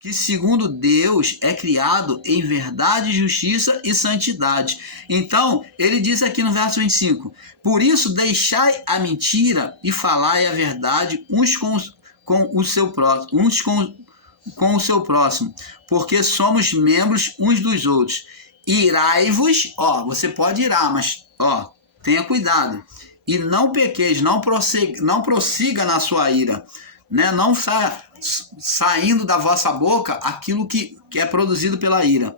que segundo Deus é criado em verdade, justiça e santidade. Então, ele diz aqui no verso 25, por isso deixai a mentira e falai a verdade uns com o seu próximo, com o seu próximo, porque somos membros uns dos outros. Irai-vos, você pode irar, mas tenha cuidado. E não pequeis, não prossiga na sua ira, né? Não saia saindo da vossa boca aquilo que é produzido pela ira.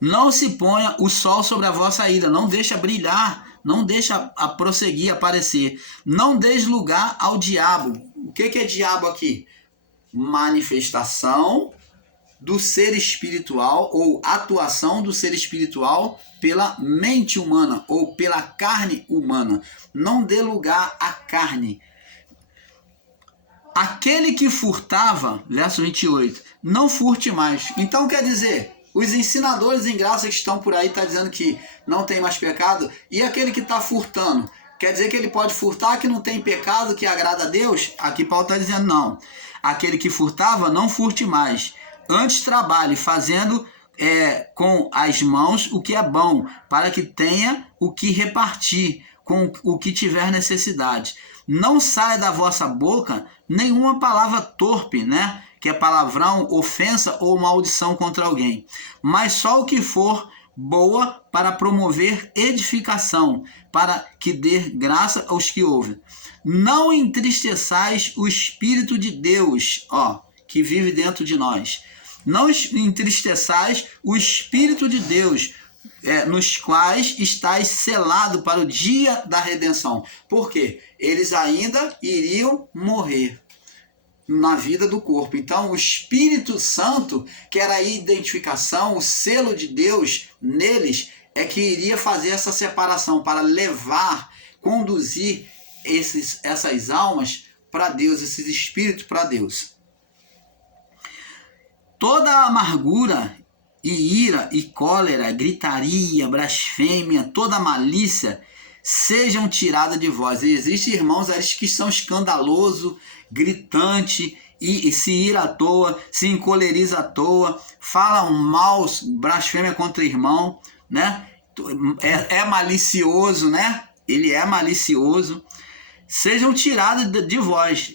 Não se ponha o sol sobre a vossa ira, não deixa brilhar, não deixa a prosseguir, aparecer. Não deis lugar ao diabo. O que é diabo aqui? Manifestação do ser espiritual ou atuação do ser espiritual pela mente humana ou pela carne humana. Não dê lugar à carne. Aquele que furtava, verso 28, não furte mais. Então quer dizer, os ensinadores em graça que estão por aí estão dizendo que não tem mais pecado, e aquele que está furtando, quer dizer que ele pode furtar, que não tem pecado, que agrada a Deus? Aqui Paulo está dizendo não. Aquele que furtava, não furte mais. Antes trabalhe, fazendo com as mãos o que é bom, para que tenha o que repartir com o que tiver necessidade. Não saia da vossa boca nenhuma palavra torpe, né? Que é palavrão, ofensa ou maldição contra alguém. Mas só o que for boa para promover edificação, para que dê graça aos que ouvem. Não entristeçais o Espírito de Deus, que vive dentro de nós. Não entristeçais o Espírito de Deus, nos quais estáis selado para o dia da redenção. Por quê? Eles ainda iriam morrer na vida do corpo. Então, o Espírito Santo, que era a identificação, o selo de Deus neles, é que iria fazer essa separação para levar, conduzir essas almas para Deus, esses espíritos para Deus. Toda a amargura e ira e cólera, gritaria, blasfêmia, toda malícia sejam tiradas de vós. E existem irmãos que são escandalosos, gritante e se ira à toa, se encoleriza à toa, falam mal, blasfêmia contra o irmão, né? É malicioso, né? Ele é malicioso. Sejam tirados de vós.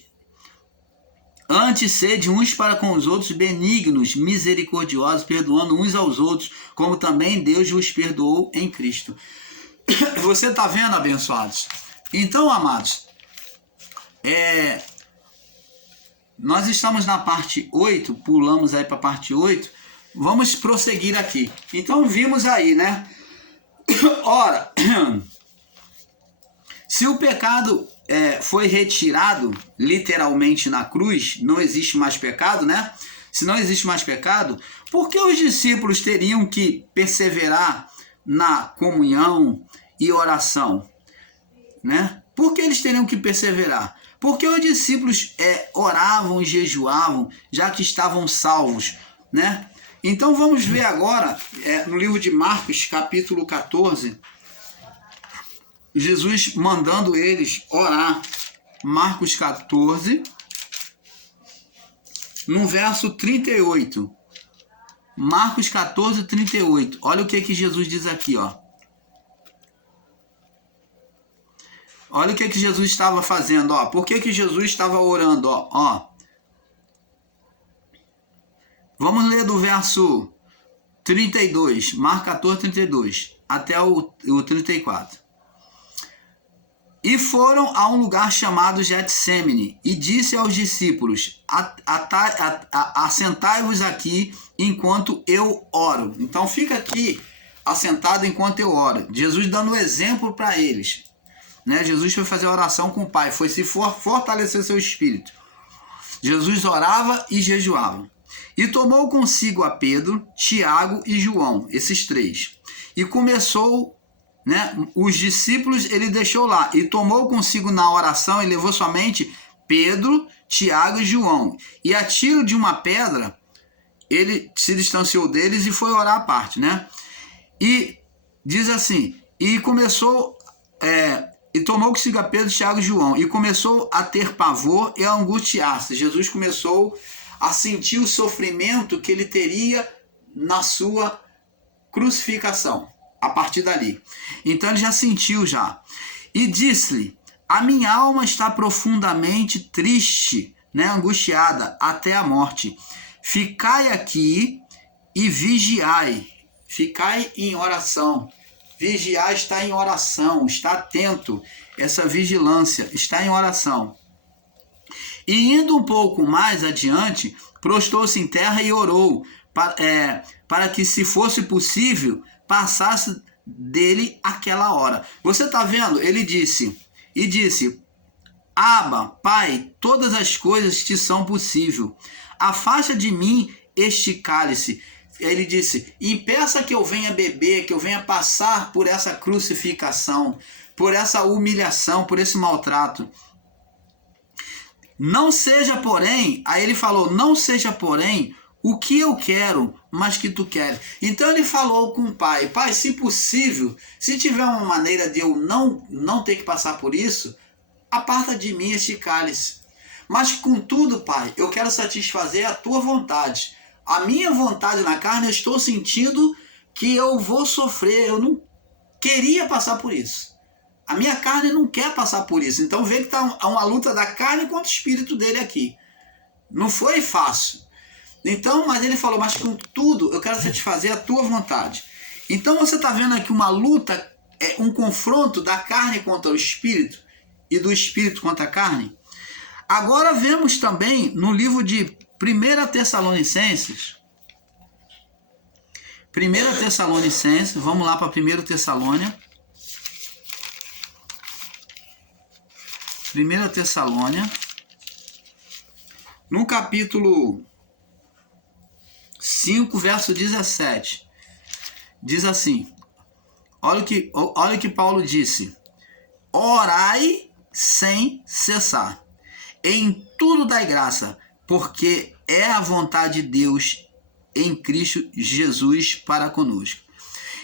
Antes sede uns para com os outros benignos, misericordiosos, perdoando uns aos outros, como também Deus vos perdoou em Cristo. Você está vendo, abençoados? Então, amados, nós estamos na parte 8, pulamos aí para a parte 8, vamos prosseguir aqui. Então, vimos aí, né? Ora, se o pecado foi retirado literalmente na cruz, não existe mais pecado, né? Se não existe mais pecado, por que os discípulos teriam que perseverar na comunhão e oração, né? Por que eles teriam que perseverar? Porque os discípulos oravam e jejuavam, já que estavam salvos, né? Então vamos ver agora, no livro de Marcos, capítulo 14, Jesus mandando eles orar. Marcos 14, no verso 38. Marcos 14, 38. Olha o que Jesus diz aqui, Olha o que Jesus estava fazendo, Por que Jesus estava orando, Vamos ler do verso 32, Marcos 14, 32, até o 34. E foram a um lugar chamado Getsêmani, e disse aos discípulos, assentai-vos aqui enquanto eu oro. Então fica aqui assentado enquanto eu oro. Jesus dando exemplo para eles, né? Jesus foi fazer oração com o Pai, foi se fortalecer seu espírito. Jesus orava e jejuava. E tomou consigo a Pedro, Tiago e João, esses três. E começou, né, os discípulos ele deixou lá. E tomou consigo na oração e levou somente Pedro, Tiago e João. E a tiro de uma pedra, ele se distanciou deles e foi orar à parte, né? E diz assim, e começou... E tomou consigo a Pedro, Tiago e João, e começou a ter pavor e a angustiar-se. Jesus começou a sentir o sofrimento que ele teria na sua crucificação, a partir dali. Então ele já sentiu já. E disse-lhe: a minha alma está profundamente triste, angustiada até a morte. Ficai aqui e vigiai. Ficai em oração. Vigiar está em oração, está atento. Essa vigilância está em oração. E indo um pouco mais adiante, prostrou-se em terra e orou, para que, se fosse possível, passasse dele aquela hora. Você está vendo? Ele disse, Abba, Pai, todas as coisas te são possíveis. Afasta de mim este cálice. Ele disse, impeça que eu venha beber, que eu venha passar por essa crucificação, por essa humilhação, por esse maltrato. Não seja, porém, aí ele falou, não seja, porém, o que eu quero, mas que tu queres. Então ele falou com o pai, pai, se possível, se tiver uma maneira de eu não ter que passar por isso, aparta de mim este cálice. Mas contudo, pai, eu quero satisfazer a tua vontade. A minha vontade na carne, eu estou sentindo que eu vou sofrer, eu não queria passar por isso. A minha carne não quer passar por isso. Então vê que está uma luta da carne contra o espírito dele aqui. Não foi fácil. Então, mas ele falou, mas contudo, eu quero satisfazer a tua vontade. Então você está vendo aqui uma luta, um confronto da carne contra o espírito e do espírito contra a carne. Agora vemos também no livro de 1 Tessalonicenses. 1 Tessalonicenses, vamos lá para 1 Tessalônia. 1 Tessalônia, no capítulo 5, verso 17, diz assim, olha o que Paulo disse, orai sem cessar, em tudo dai graça, porque é a vontade de Deus em Cristo Jesus para conosco.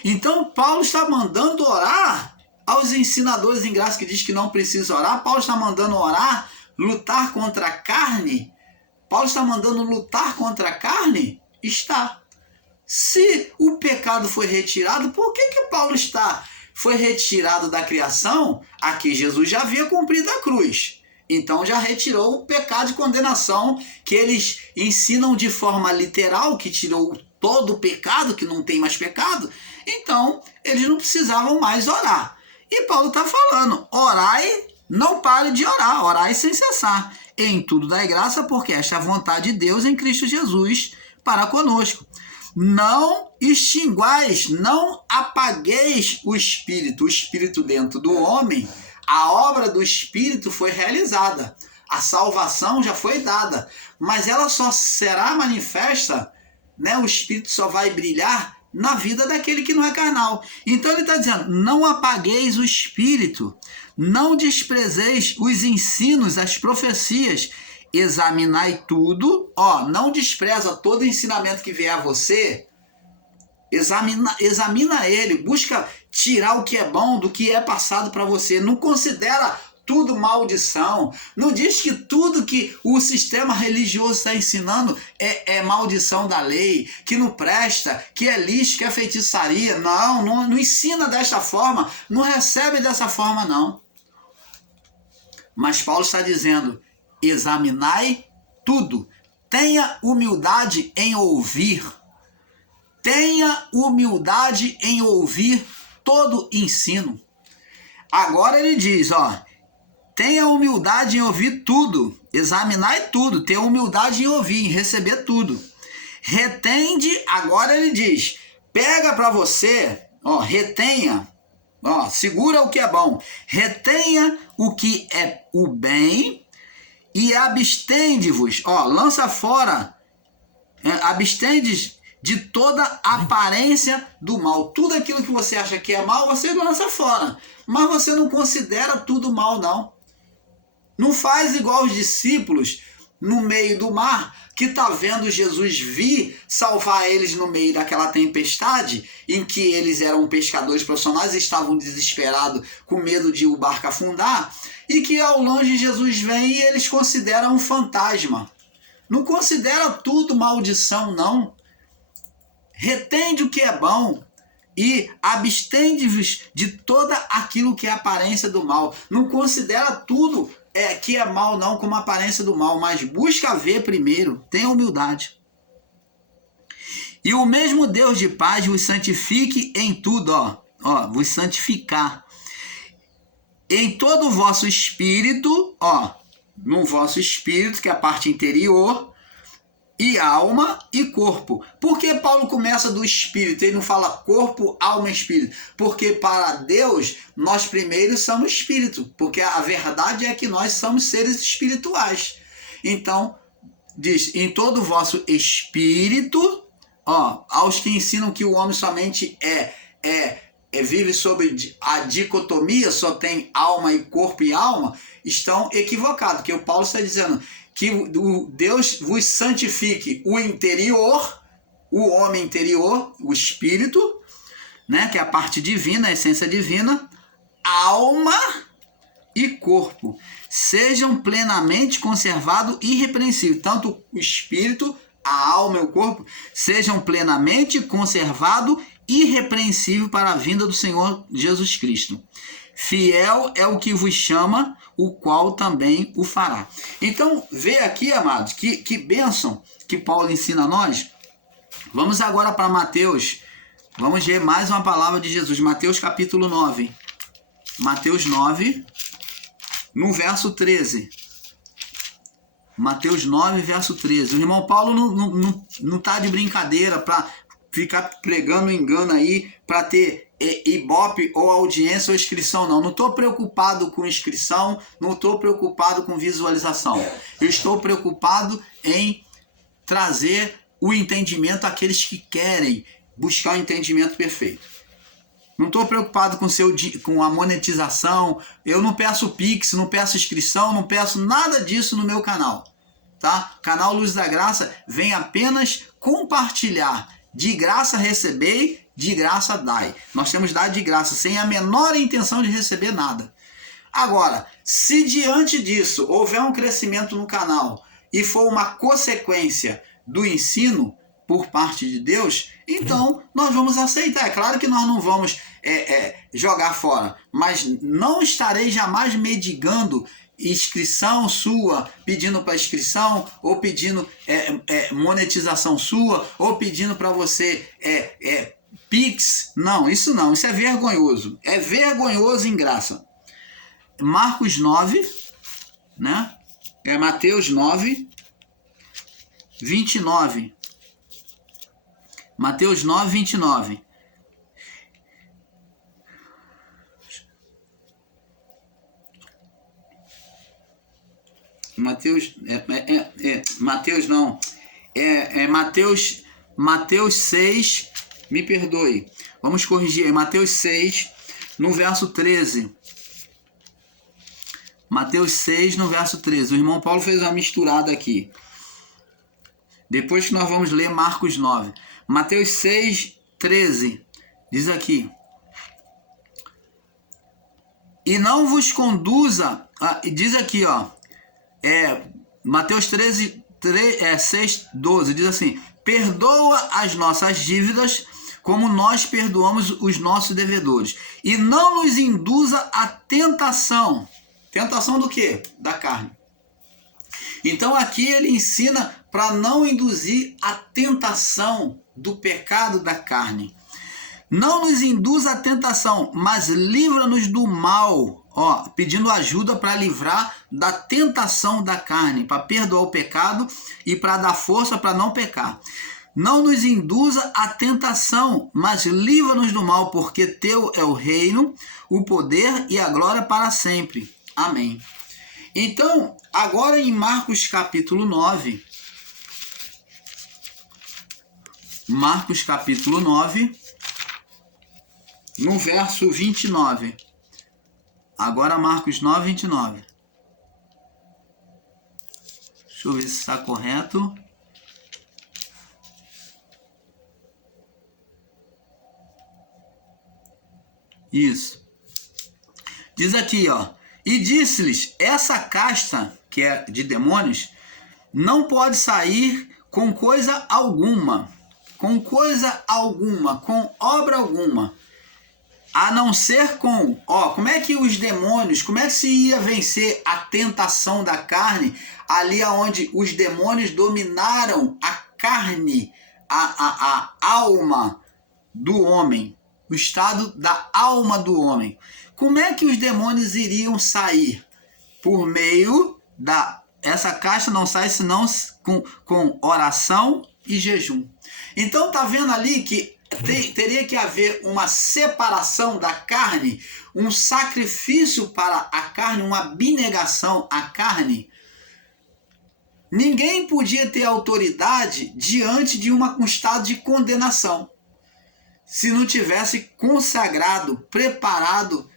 Então Paulo está mandando orar aos ensinadores em graça que diz que não precisa orar. Paulo está mandando orar, lutar contra a carne. Paulo está mandando lutar contra a carne? Está. Se o pecado foi retirado, por que Paulo foi retirado da criação? Aqui Jesus já havia cumprido a cruz. Então já retirou o pecado de condenação que eles ensinam de forma literal, que tirou todo o pecado, que não tem mais pecado. Então eles não precisavam mais orar. E Paulo está falando, orai, não pare de orar, orai sem cessar. Em tudo dai graça, porque esta é a vontade de Deus em Cristo Jesus para conosco. Não extinguais, não apagueis o espírito dentro do homem. A obra do Espírito foi realizada, a salvação já foi dada, mas ela só será manifesta, o Espírito só vai brilhar na vida daquele que não é carnal. Então ele está dizendo, não apagueis o Espírito, não desprezeis os ensinos, as profecias, examinai tudo, não despreza todo ensinamento que vier a você, examina ele, busca tirar o que é bom do que é passado para você, não considera tudo maldição, não diz que tudo que o sistema religioso está ensinando é maldição da lei, que não presta, que é lixo, que é feitiçaria. Não ensina desta forma, não recebe dessa forma não. Mas Paulo está dizendo, examinai tudo, tenha humildade em ouvir, todo ensino. Agora ele diz, tenha humildade em ouvir tudo, examinai tudo, tenha humildade em ouvir, em receber tudo. Retende, agora ele diz, pega para você, retenha, segura o que é bom, retenha o que é o bem e abstende-vos, lança fora, abstende de toda aparência do mal. Tudo aquilo que você acha que é mal, você lança fora. Mas você não considera tudo mal, não. Não faz igual os discípulos no meio do mar, que está vendo Jesus vir salvar eles no meio daquela tempestade, em que eles eram pescadores profissionais e estavam desesperados, com medo de o barco afundar, e que ao longe Jesus vem e eles consideram um fantasma. Não considera tudo maldição, não. Retende o que é bom e abstende-vos de toda aquilo que é aparência do mal. Não considera tudo que é mal, não, como aparência do mal, mas busca ver primeiro. Tenha humildade. E o mesmo Deus de paz vos santifique em tudo, vos santificar. Em todo o vosso espírito, no vosso espírito, que é a parte interior, e alma e corpo. Por que Paulo começa do espírito? Ele não fala corpo, alma e espírito. Porque para Deus, nós primeiro somos espírito. Porque a verdade é que nós somos seres espirituais. Então, diz, em todo o vosso espírito, aos que ensinam que o homem somente vive sob a dicotomia, só tem alma e corpo e alma, estão equivocados. Porque o Paulo está dizendo que Deus vos santifique o interior, o homem interior, o espírito, né, que é a parte divina, a essência divina, alma e corpo, sejam plenamente conservados e irrepreensíveis. Tanto o espírito, a alma e o corpo sejam plenamente conservados e irrepreensíveis para a vinda do Senhor Jesus Cristo. Fiel é o que vos chama, o qual também o fará. Então, vê aqui, amados, que bênção que Paulo ensina a nós. Vamos agora para Mateus. Vamos ver mais uma palavra de Jesus. Mateus capítulo 9. Mateus 9, no verso 13. Mateus 9, verso 13. O irmão Paulo não está de brincadeira para ficar pregando engano aí, para ter ibope ou audiência ou inscrição, não. Não estou preocupado com inscrição, não estou preocupado com visualização. Eu estou preocupado em trazer o entendimento àqueles que querem buscar o entendimento perfeito. Não estou preocupado com a monetização, eu não peço Pix, não peço inscrição, não peço nada disso no meu canal. Tá? Canal Luz da Graça vem apenas compartilhar. De graça recebei, de graça dai. Nós temos dado de graça, sem a menor intenção de receber nada. Agora, se diante disso houver um crescimento no canal e for uma consequência do ensino por parte de Deus, então nós vamos aceitar. É claro que nós não vamos jogar fora, mas não estarei jamais mendigando inscrição sua, pedindo para inscrição, ou pedindo monetização sua, ou pedindo para você Pix. Não, isso é vergonhoso. É vergonhoso em graça. Marcos 9, né? Mateus 9, 29. Mateus 9, 29. Mateus, Mateus não, Mateus 6, me perdoe, vamos corrigir aí, Mateus 6, no verso 13, Mateus 6, no verso 13, o irmão Paulo fez uma misturada aqui, depois que nós vamos ler Marcos 9, Mateus 6, 13, diz aqui, e não vos conduza, diz aqui, Mateus 6, 12, diz assim, perdoa as nossas dívidas como nós perdoamos os nossos devedores, e não nos induza a tentação. Tentação do quê? Da carne. Então aqui ele ensina para não induzir a tentação do pecado da carne. Não nos induza a tentação, mas livra-nos do mal, pedindo ajuda para livrar da tentação da carne, para perdoar o pecado e para dar força para não pecar. Não nos induza a tentação, mas livra-nos do mal, porque teu é o reino, o poder e a glória para sempre. Amém. Então, agora em Marcos capítulo 9, Marcos capítulo 9, no verso 29. Agora Marcos 9, 29. Deixa eu ver se está correto. Isso. Diz aqui, e disse-lhes, essa casta, que é de demônios, não pode sair com coisa alguma, com obra alguma, a não ser com, como é que os demônios, como é que se ia vencer a tentação da carne, ali onde os demônios dominaram a carne, a alma do homem, o estado da alma do homem. Como é que os demônios iriam sair? Por meio essa caixa não sai senão com oração e jejum. Então tá vendo ali que teria que haver uma separação da carne, um sacrifício para a carne, uma abnegação à carne. Ninguém podia ter autoridade diante de um estado de condenação, se não tivesse consagrado, preparado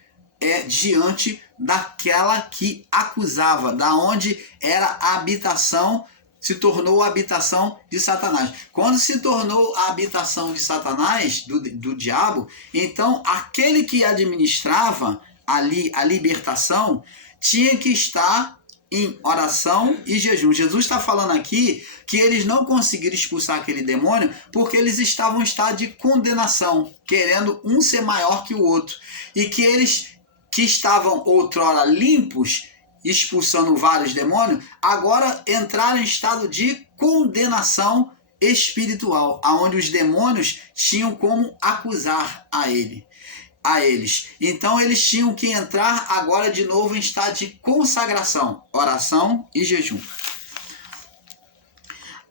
diante daquela que acusava, da onde era a habitação, se tornou a habitação de Satanás. Quando se tornou a habitação de Satanás, do diabo, então aquele que administrava ali a libertação tinha que estar em oração e jejum. Jesus está falando aqui que eles não conseguiram expulsar aquele demônio porque eles estavam em estado de condenação, querendo um ser maior que o outro. E que eles que estavam outrora limpos, expulsando vários demônios, agora entraram em estado de condenação espiritual, aonde os demônios tinham como acusar a eles. Então eles tinham que entrar agora de novo em estado de consagração, oração e jejum.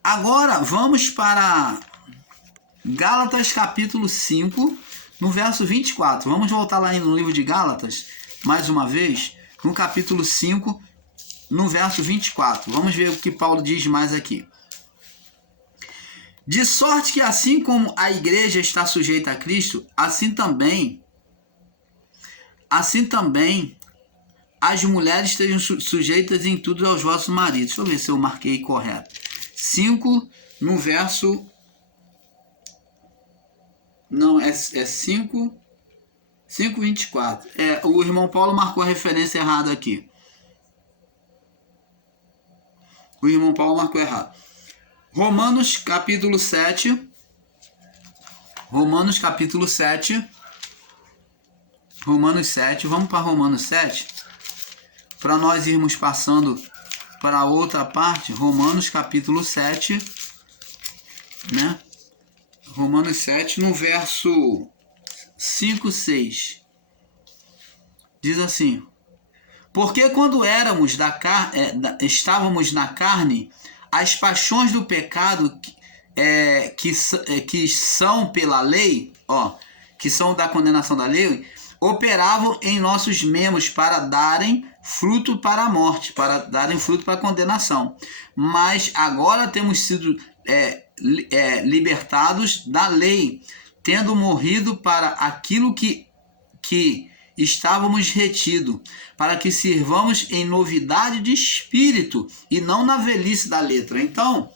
Agora vamos para Gálatas capítulo 5, no verso 24. Vamos voltar lá no livro de Gálatas, mais uma vez, no capítulo 5, no verso 24. Vamos ver o que Paulo diz mais aqui. De sorte que assim como a igreja está sujeita a Cristo, assim também as mulheres estejam sujeitas em tudo aos vossos maridos. Deixa eu ver se eu marquei correto. 5, no verso... Não, é 5, 24. O irmão Paulo marcou a referência errada aqui. O irmão Paulo marcou errado. Romanos capítulo 7. Romanos 7. Vamos para Romanos 7. Para nós irmos passando para outra parte. Romanos capítulo 7. Né? Romanos 7, no verso 5, 6. Diz assim: porque quando estávamos na carne, as paixões do pecado que são pela lei, que são da condenação da lei, operavam em nossos membros para darem fruto para a morte, para darem fruto para a condenação. Mas agora temos sido libertados da lei, tendo morrido para aquilo que estávamos retidos, para que sirvamos em novidade de espírito e não na velhice da letra. Então,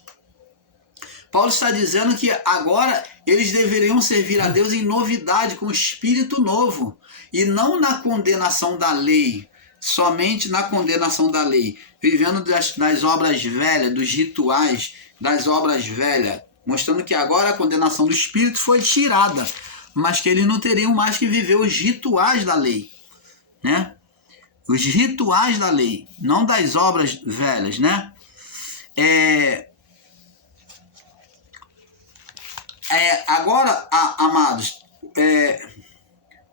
Paulo está dizendo que agora eles deveriam servir a Deus em novidade, com espírito novo, e não na condenação da lei, somente na condenação da lei, vivendo das obras velhas, dos rituais, das obras velhas, mostrando que agora a condenação do espírito foi tirada, mas que eles não teriam mais que viver os rituais da lei, né? Os rituais da lei, não das obras velhas, né? Agora, amados,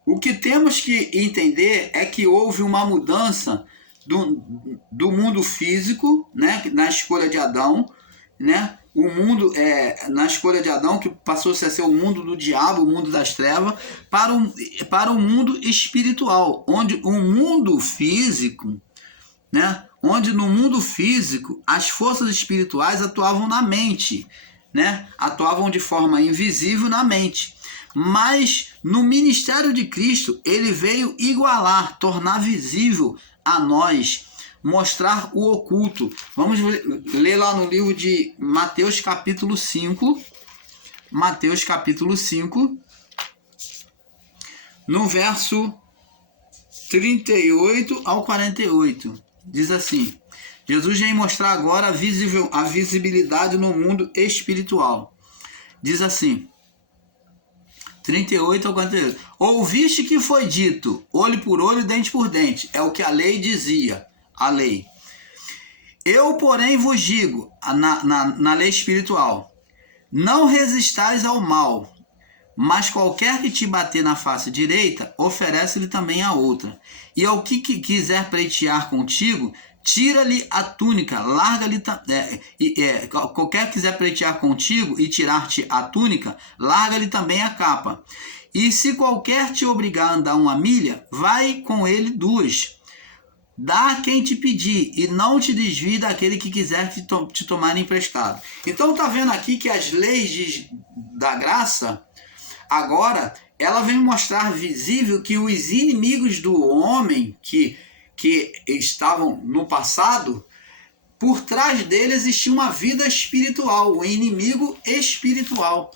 o que temos que entender é que houve uma mudança do mundo físico, né, na escolha de Adão, né? O mundo, na escolha de Adão, que passou a ser o mundo do diabo, o mundo das trevas, para o mundo espiritual, onde o mundo físico, né? Onde no mundo físico as forças espirituais atuavam na mente, né? Atuavam de forma invisível na mente. Mas no ministério de Cristo, ele veio igualar, tornar visível a nós, mostrar o oculto. Vamos ler lá no livro de Mateus capítulo 5. Mateus capítulo 5, no verso 38 ao 48. Diz assim: Jesus vem mostrar agora a visibilidade no mundo espiritual. Diz assim, 38 ao 48. Ouviste que foi dito, olho por olho, dente por dente. É o que a lei dizia, a lei. Eu, porém, vos digo, na lei espiritual, não resistais ao mal, mas qualquer que te bater na face direita, oferece-lhe também a outra. E ao que quiser pleitear contigo, tira-lhe a túnica, larga-lhe... qualquer que quiser pleitear contigo e tirar-te a túnica, larga-lhe também a capa. E se qualquer te obrigar a andar 1 milha, vai com ele 2. Dá a quem te pedir e não te desvie daquele que quiser te tomar emprestado. Então está vendo aqui que as leis da graça, agora, ela vem mostrar visível que os inimigos do homem que estavam no passado, por trás dele existia uma vida espiritual, um inimigo espiritual.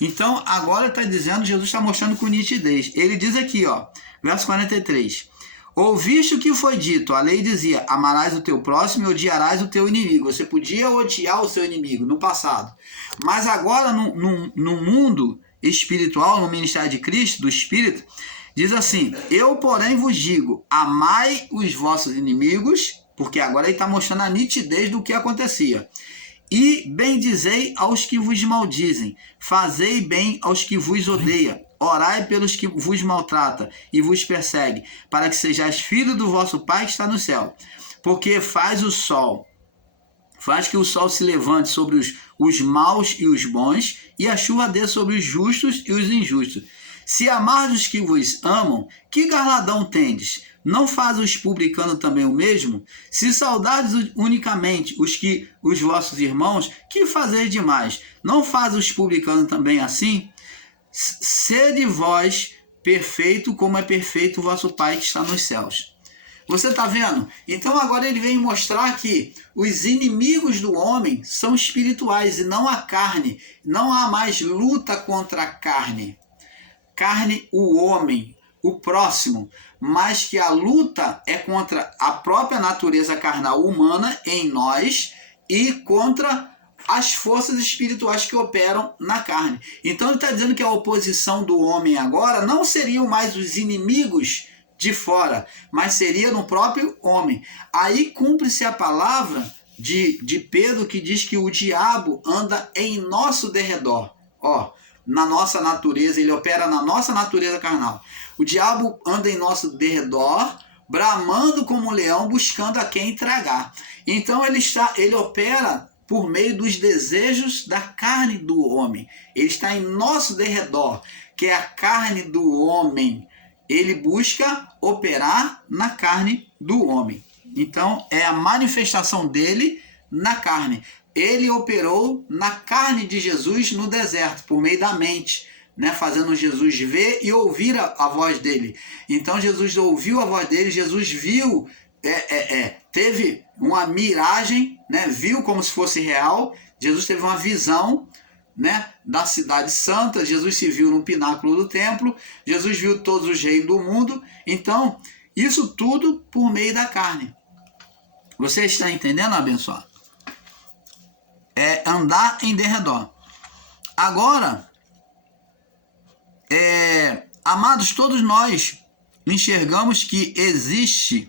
Então, agora está dizendo, Jesus está mostrando com nitidez. Ele diz aqui, ó, verso 43. Ouviste o que foi dito, a lei dizia, amarás o teu próximo e odiarás o teu inimigo. Você podia odiar o seu inimigo no passado. Mas agora, no mundo espiritual, no ministério de Cristo, do Espírito, diz assim, eu, porém, vos digo, amai os vossos inimigos, porque agora ele está mostrando a nitidez do que acontecia. E bendizei aos que vos maldizem, fazei bem aos que vos odeiam, orai pelos que vos maltratam e vos perseguem, para que sejais filhos do vosso Pai que está no céu. Porque faz que o sol se levante sobre os maus e os bons, e a chuva dê sobre os justos e os injustos. Se amardes os que vos amam, que galardão tendes? Não faz os publicanos também o mesmo? Se saudardes unicamente os vossos irmãos, que fazeis demais? Não faz os publicanos também assim? Sede vós perfeito, como é perfeito o vosso Pai que está nos céus. Você está vendo? Então agora ele vem mostrar que os inimigos do homem são espirituais e não a carne. Não há mais luta contra a carne. Carne, o homem, o próximo. Mas que a luta é contra a própria natureza carnal humana em nós e contra as forças espirituais que operam na carne. Então ele está dizendo que a oposição do homem agora não seriam mais os inimigos de fora, mas seria no próprio homem. Aí cumpre-se a palavra de Pedro que diz que o diabo anda em nosso derredor. Ó, na nossa natureza, ele opera na nossa natureza carnal. O diabo anda em nosso derredor, bramando como um leão, buscando a quem tragar. Então ele opera por meio dos desejos da carne do homem. Ele está em nosso derredor, que é a carne do homem. Ele busca operar na carne do homem. Então, é a manifestação dele na carne. Ele operou na carne de Jesus no deserto, por meio da mente, né? Fazendo Jesus ver e ouvir a voz dele. Então, Jesus ouviu a voz dele, Jesus viu, teve uma miragem, né? Viu como se fosse real. Jesus teve uma visão, né, da cidade santa. Jesus se viu no pináculo do templo. Jesus viu todos os reinos do mundo. Então, isso tudo por meio da carne. Você está entendendo, abençoado? É andar em derredor. Agora, amados, todos nós enxergamos que existe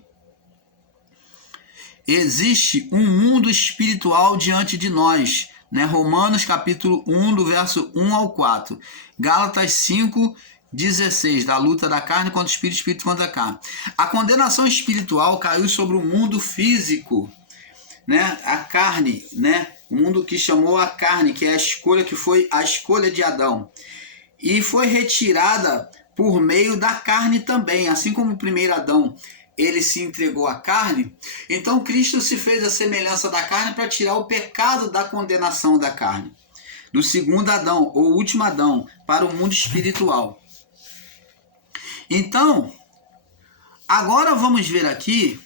um mundo espiritual diante de nós, né? Romanos capítulo 1, do verso 1 ao 4. Gálatas 5, 16, da luta da carne contra o espírito, espírito contra a carne. A condenação espiritual caiu sobre o mundo físico, né? A carne, né? O mundo que chamou a carne, que é a escolha, que foi a escolha de Adão. E foi retirada por meio da carne também, assim como o primeiro Adão, ele se entregou à carne. Então Cristo se fez a semelhança da carne para tirar o pecado da condenação da carne, do segundo Adão, ou último Adão, para o mundo espiritual. Então, agora vamos ver aqui,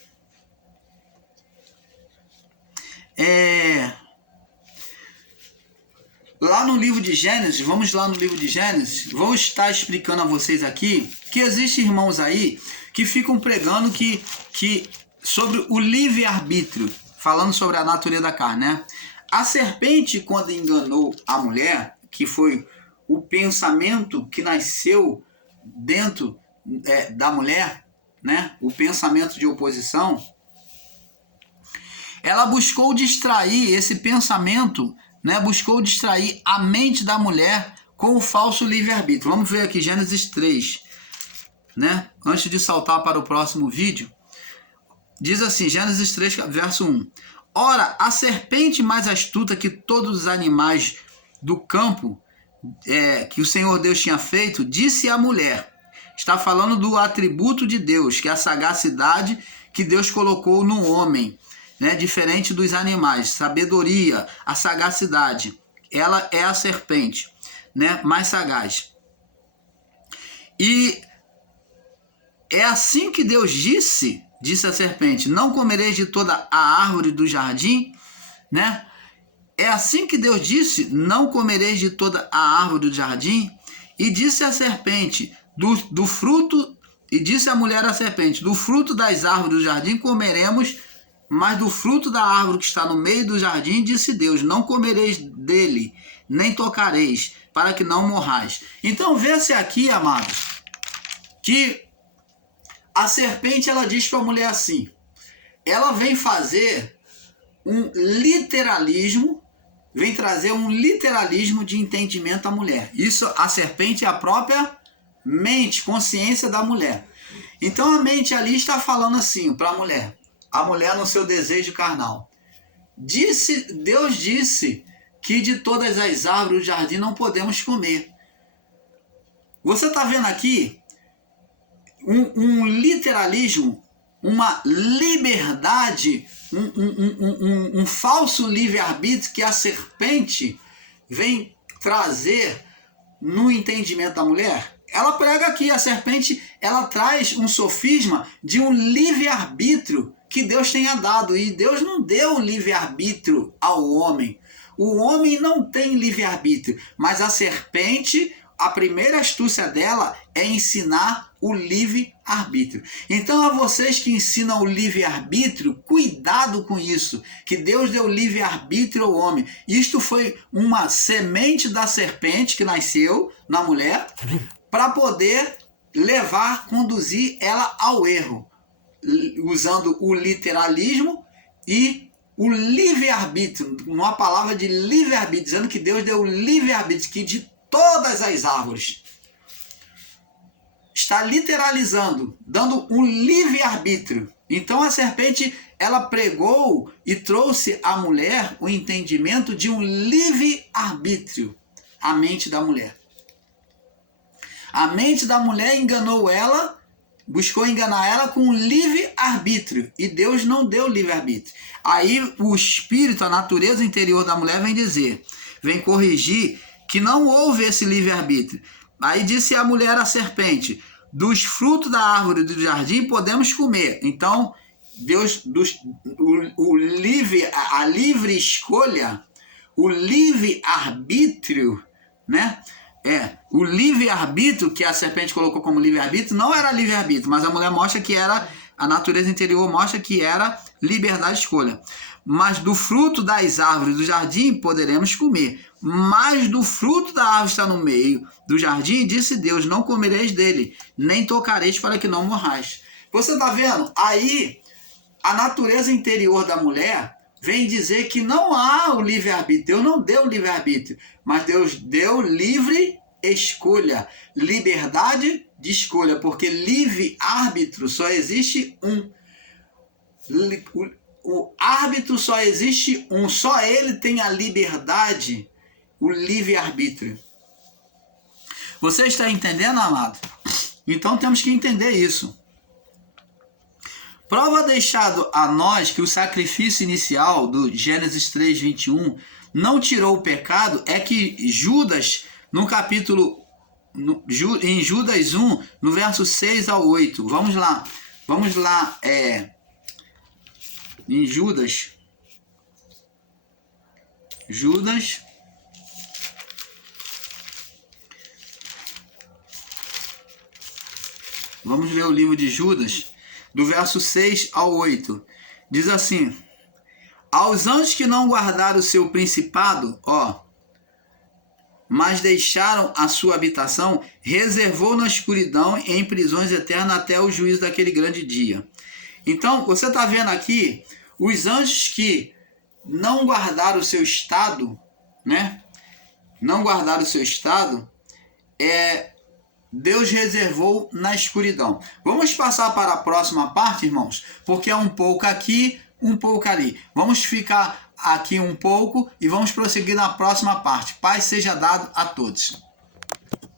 lá no livro de Gênesis, vamos lá no livro de Gênesis, vou estar explicando a vocês aqui que existem irmãos aí que ficam pregando que sobre o livre-arbítrio. falando sobre a natureza da carne, né? A serpente, quando enganou a mulher, que foi o pensamento que nasceu dentro da mulher, né? O pensamento de oposição, ela buscou distrair esse pensamento, né? Buscou distrair a mente da mulher com o falso livre-arbítrio. Vamos ver aqui Gênesis 3, né? Antes de saltar para o próximo vídeo, diz assim, Gênesis 3, verso 1. Ora, a serpente mais astuta que todos os animais do campo que o Senhor Deus tinha feito, disse à mulher. Está falando do atributo de Deus, que é a sagacidade que Deus colocou no homem, né? Diferente dos animais, sabedoria, a sagacidade. Ela é a serpente, né? Mais sagaz. E é assim que Deus disse a serpente, não comereis de toda a árvore do jardim, né? É assim que Deus disse, não comereis de toda a árvore do jardim. E disse a serpente, do fruto, e disse a mulher à serpente, do fruto das árvores do jardim comeremos, mas do fruto da árvore que está no meio do jardim, disse Deus, não comereis dele, nem tocareis, para que não morrais. Então vê-se aqui, amados, que a serpente, ela diz para a mulher assim, ela vem fazer um literalismo, vem trazer um literalismo de entendimento à mulher. Isso, a serpente é a própria mente, consciência da mulher. Então a mente ali está falando assim para a mulher no seu desejo carnal. Deus disse que de todas as árvores do jardim não podemos comer. Você está vendo aqui um literalismo, uma liberdade, um falso livre-arbítrio que a serpente vem trazer no entendimento da mulher. Ela prega aqui, a serpente, ela traz um sofisma de um livre-arbítrio que Deus tenha dado, e Deus não deu livre-arbítrio ao homem. O homem não tem livre-arbítrio, mas a serpente, a primeira astúcia dela é ensinar o livre-arbítrio. Então, a vocês que ensinam o livre-arbítrio, cuidado com isso, que Deus deu livre-arbítrio ao homem. Isto foi uma semente da serpente que nasceu na mulher para poder conduzir ela ao erro, usando o literalismo e o livre-arbítrio, uma palavra de livre-arbítrio, dizendo que Deus deu livre-arbítrio, que de todas as árvores. Está literalizando, dando um livre-arbítrio. Então a serpente, ela pregou e trouxe à mulher o entendimento de um livre-arbítrio, a mente da mulher. A mente da mulher enganou ela, buscou enganar ela com um livre-arbítrio, e Deus não deu livre-arbítrio. Aí o espírito, a natureza interior da mulher vem corrigir que não houve esse livre-arbítrio. Aí disse a mulher à serpente, dos frutos da árvore do jardim podemos comer. Então, Deus, a livre escolha, o livre-arbítrio, né? O livre-arbítrio que a serpente colocou como livre-arbítrio não era livre-arbítrio, mas a mulher mostra que era, a natureza interior mostra que era liberdade de escolha. Mas do fruto das árvores do jardim poderemos comer. Mas do fruto da árvore que está no meio do jardim, disse Deus, não comereis dele, nem tocareis para que não morrais. Você está vendo? Aí, a natureza interior da mulher vem dizer que não há o livre-arbítrio. Deus não deu livre-arbítrio, mas Deus deu livre escolha, liberdade de escolha, porque livre-árbitro só existe um. O árbitro só existe um, só ele tem a liberdade, o livre-arbítrio. Você está entendendo, amado? Então temos que entender isso. Prova deixado a nós que o sacrifício inicial do Gênesis 3:21 não tirou o pecado é que Judas, em Judas 1, no verso 6 ao 8, vamos lá, em Judas, vamos ler o livro de Judas, do verso 6 ao 8, diz assim, Aos anjos que não guardaram o seu principado, mas deixaram a sua habitação, reservou na escuridão em prisões eternas até o juízo daquele grande dia. Então, você está vendo aqui os anjos que não guardaram o seu estado, né? Não guardaram o seu estado, Deus reservou na escuridão. Vamos passar para a próxima parte, irmãos, porque é um pouco aqui, um pouco ali. Vamos ficar aqui um pouco e vamos prosseguir na próxima parte. Paz seja dado a todos.